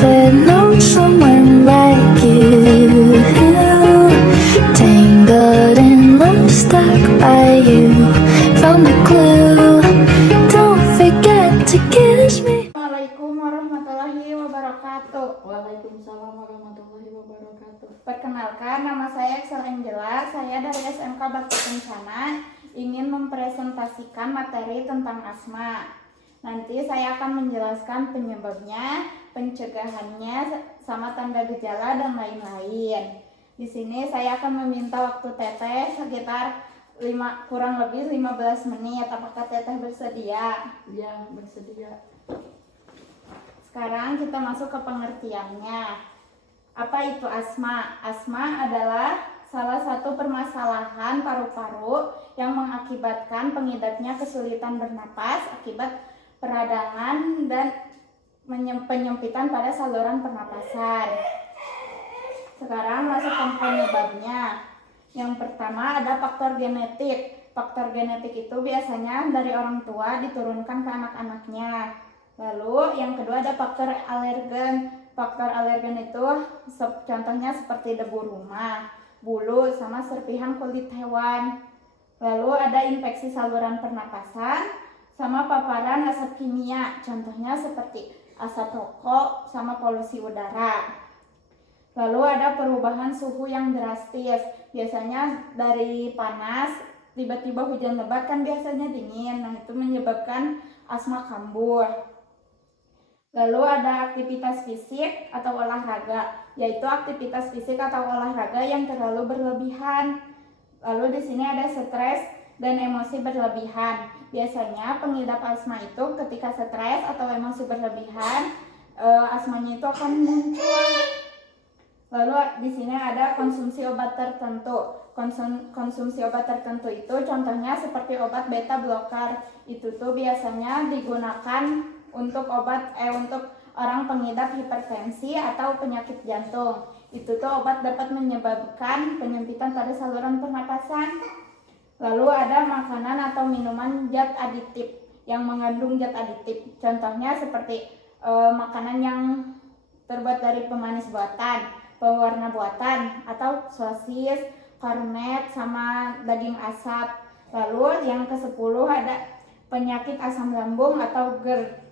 never known someone like you. Tangled in love, stuck by you. Found the clue. Don't forget to kiss me. Assalamualaikum warahmatullahi wabarakatuh. Waalaikumsalam warahmatullahi wabarakatuh. Perkenalkan, nama saya Excel Angela. Saya dari SMK Bakti Kencana ingin mempresentasikan materi tentang asma. Nanti saya akan menjelaskan penyebabnya, pencegahannya, sama tanda gejala dan lain-lain. Di sini saya akan meminta waktu teteh sekitar kurang lebih 15 menit. Apakah teteh bersedia? Ya, bersedia. Sekarang kita masuk ke pengertiannya. Apa itu asma? Asma adalah salah satu permasalahan paru-paru yang mengakibatkan pengidapnya kesulitan bernapas akibat peradangan dan penyempitan pada saluran pernapasan. Sekarang masuk ke penyebabnya. Yang pertama ada faktor genetik. Faktor genetik itu biasanya dari orang tua diturunkan ke anak-anaknya. Lalu yang kedua ada faktor alergen. Faktor alergen itu contohnya seperti debu rumah, bulu, sama serpihan kulit hewan. Lalu ada infeksi saluran pernapasan sama paparan asap kimia, contohnya seperti asap rokok sama polusi udara. Lalu ada perubahan suhu yang drastis, biasanya dari panas tiba-tiba hujan lebat kan biasanya dingin, nah itu menyebabkan asma kambuh. Lalu ada aktivitas fisik atau olahraga, yaitu aktivitas fisik atau olahraga yang terlalu berlebihan. Lalu di sini ada stres dan emosi berlebihan. Biasanya pengidap asma itu ketika stres atau emosi berlebihan, asmanya itu akan muncul. Lalu di sini ada konsumsi obat tertentu. Konsumsi obat tertentu itu contohnya seperti obat beta blocker. Itu tuh biasanya digunakan untuk untuk orang pengidap hipertensi atau penyakit jantung. Itu tuh obat dapat menyebabkan penyempitan pada saluran pernapasan. Lalu ada makanan atau minuman zat aditif yang mengandung zat aditif. Contohnya seperti makanan yang terbuat dari pemanis buatan, pewarna buatan, atau sosis, kornet, sama daging asap. Lalu yang ke-10 ada penyakit asam lambung atau GERD.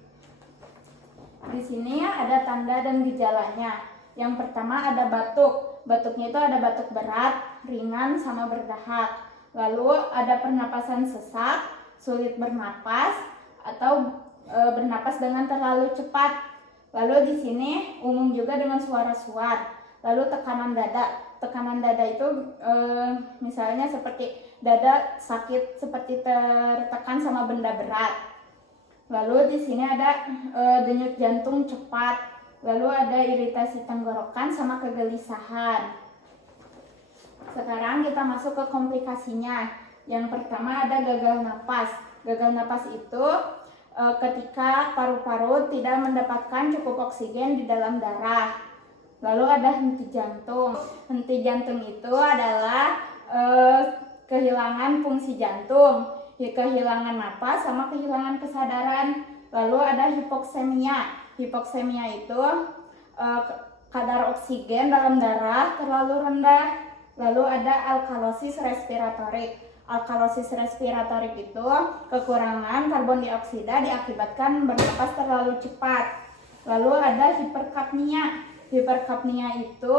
Di sini ada tanda dan gejalanya. Yang pertama ada batuk. Batuknya itu ada batuk berat, ringan, sama berdahak. Lalu ada pernapasan sesak, sulit bernapas, atau bernapas dengan terlalu cepat. Lalu di sini umum juga dengan suara suar. Lalu tekanan dada. Tekanan dada itu misalnya seperti dada sakit seperti tertekan sama benda berat. Lalu di sini ada denyut jantung cepat. Lalu ada iritasi tenggorokan sama kegelisahan. Sekarang kita masuk ke komplikasinya. Yang pertama ada gagal napas. Gagal napas itu ketika paru-paru tidak mendapatkan cukup oksigen di dalam darah. Lalu ada henti jantung. Henti jantung itu adalah kehilangan fungsi jantung, kehilangan napas sama kehilangan kesadaran. Lalu ada hipoksemia. Hipoksemia itu kadar oksigen dalam darah terlalu rendah. Lalu ada alkalosis respiratorik. Alkalosis respiratorik itu kekurangan karbon dioksida diakibatkan bernapas terlalu cepat. Lalu ada hiperkapnia. Hiperkapnia itu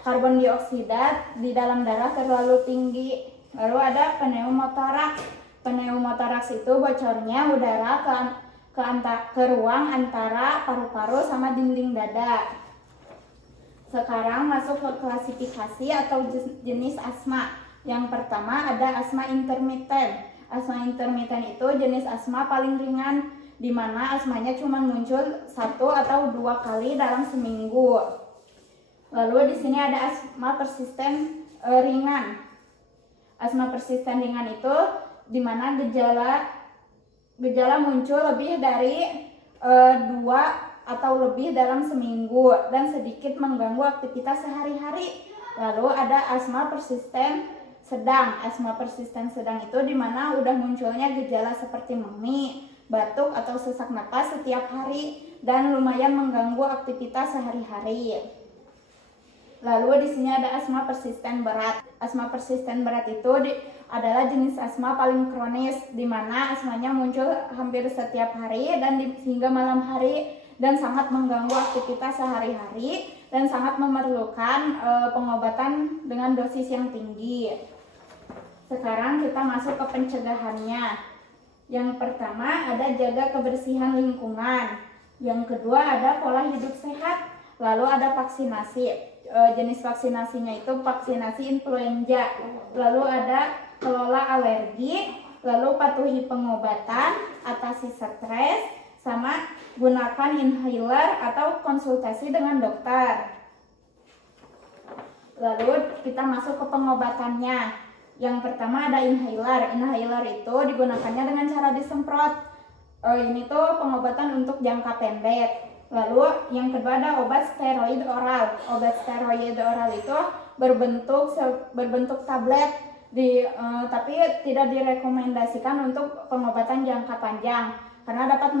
karbon dioksida di dalam darah terlalu tinggi. Lalu ada pneumotoraks. Pneumotoraks itu bocornya udara ke ruang antara paru-paru sama dinding dada. Sekarang masuk ke klasifikasi atau jenis asma. Yang pertama ada asma intermiten. Asma intermiten itu jenis asma paling ringan, di mana asmanya cuma muncul 1 atau 2 kali dalam seminggu. Lalu di sini ada asma persisten ringan. Asma persisten ringan itu di mana gejala muncul lebih dari 2 atau lebih dalam seminggu dan sedikit mengganggu aktivitas sehari-hari. Lalu ada asma persisten sedang. Asma persisten sedang itu di mana udah munculnya gejala seperti memi, batuk atau sesak napas setiap hari dan lumayan mengganggu aktivitas sehari-hari. Lalu di sini ada asma persisten berat. Asma persisten berat itu adalah jenis asma paling kronis, di mana asmanya muncul hampir setiap hari dan hingga malam hari dan sangat mengganggu aktivitas sehari-hari dan sangat memerlukan pengobatan dengan dosis yang tinggi. Sekarang kita masuk ke pencegahannya. Yang pertama ada jaga kebersihan lingkungan. Yang kedua ada pola hidup sehat. Lalu ada vaksinasi. Jenis vaksinasinya itu vaksinasi influenza. Lalu ada kelola alergi. Lalu patuhi pengobatan, atasi stres, sama gunakan inhaler atau konsultasi dengan dokter. Lalu kita masuk ke pengobatannya. Yang pertama ada inhaler. Inhaler itu digunakannya dengan cara disemprot. Ini tuh pengobatan untuk jangka pendek. Lalu yang kedua ada obat steroid oral. Obat steroid oral itu berbentuk tablet, tapi tidak direkomendasikan untuk pengobatan jangka panjang karena dapat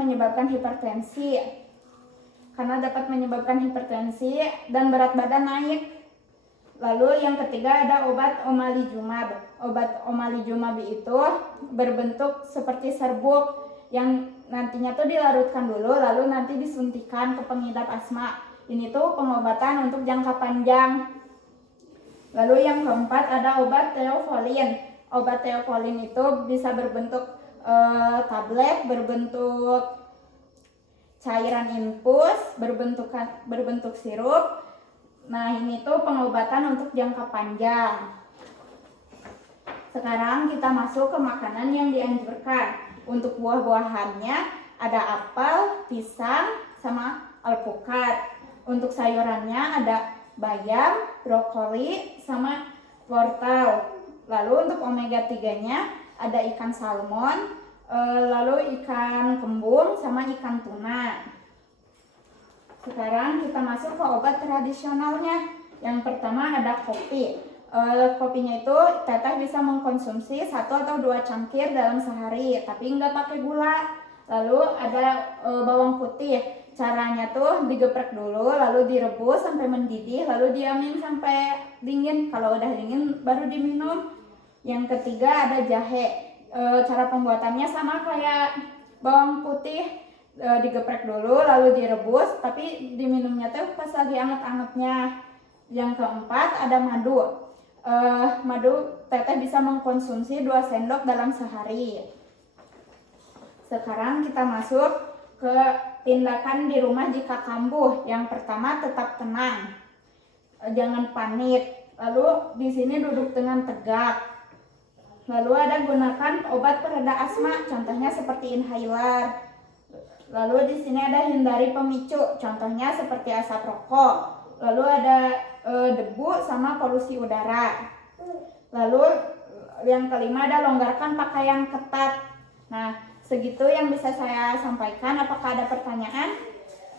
menyebabkan hipertensi dan berat badan naik. Lalu yang ketiga ada obat omalizumab. Obat omalizumab itu berbentuk seperti serbuk yang nantinya tuh dilarutkan dulu lalu nanti disuntikan ke pengidap asma. Ini tuh pengobatan untuk jangka panjang. Lalu yang keempat ada obat theophylline. Obat theophylline itu bisa berbentuk tablet, berbentuk cairan infus, berbentuk sirup. Nah, ini tuh pengobatan untuk jangka panjang. Sekarang kita masuk ke makanan yang dianjurkan. Untuk buah-buahannya ada apel, pisang, sama alpukat. Untuk sayurannya ada bayam, brokoli, sama wortel. Lalu untuk omega 3-nya ada ikan salmon, lalu ikan kembung, sama ikan tuna. Sekarang kita masuk ke obat tradisionalnya. Yang pertama ada kopi. Kopinya itu teteh bisa mengkonsumsi 1 atau 2 cangkir dalam sehari, tapi nggak pakai gula. Lalu ada bawang putih. Caranya tuh digeprek dulu, lalu direbus sampai mendidih, lalu diamin sampai dingin. Kalau udah dingin baru diminum. Yang ketiga ada jahe. Cara pembuatannya sama kayak bawang putih, digeprek dulu lalu direbus, tapi diminumnya tuh pas lagi anget-angetnya. Yang keempat ada madu. Madu teteh bisa mengkonsumsi 2 sendok dalam sehari. Sekarang kita masuk ke tindakan di rumah jika kambuh. Yang pertama tetap tenang, jangan panik. Lalu di sini duduk dengan tegak. Lalu ada gunakan obat pereda asma, contohnya seperti inhaler. Lalu di sini ada hindari pemicu, contohnya seperti asap rokok. Lalu ada debu sama polusi udara. Lalu yang kelima ada longgarkan pakaian ketat. Nah, segitu yang bisa saya sampaikan. Apakah ada pertanyaan?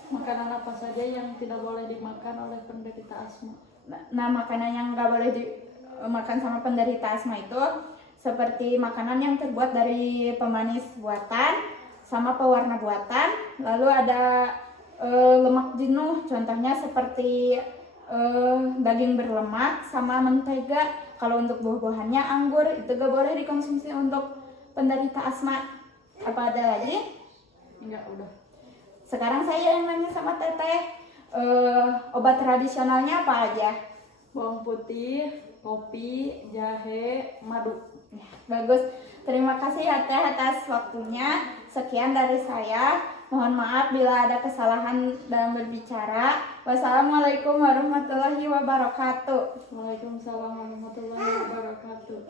Makanan apa saja yang tidak boleh dimakan oleh penderita asma? Nah, makanan yang nggak boleh dimakan sama penderita asma itu seperti makanan yang terbuat dari pemanis buatan sama pewarna buatan. Lalu ada lemak jenuh, contohnya seperti daging berlemak sama mentega. Kalau untuk buah-buahannya anggur, itu gak boleh dikonsumsi untuk penderita asma. Apa ada lagi? Enggak, udah. Sekarang saya yang nanya sama teteh, obat tradisionalnya apa aja? Bawang putih, kopi, jahe, madu. Bagus, terima kasih ya teh atas waktunya. Sekian dari saya. Mohon maaf bila ada kesalahan dalam berbicara. Wassalamualaikum warahmatullahi wabarakatuh. Waalaikumsalam warahmatullahi wabarakatuh.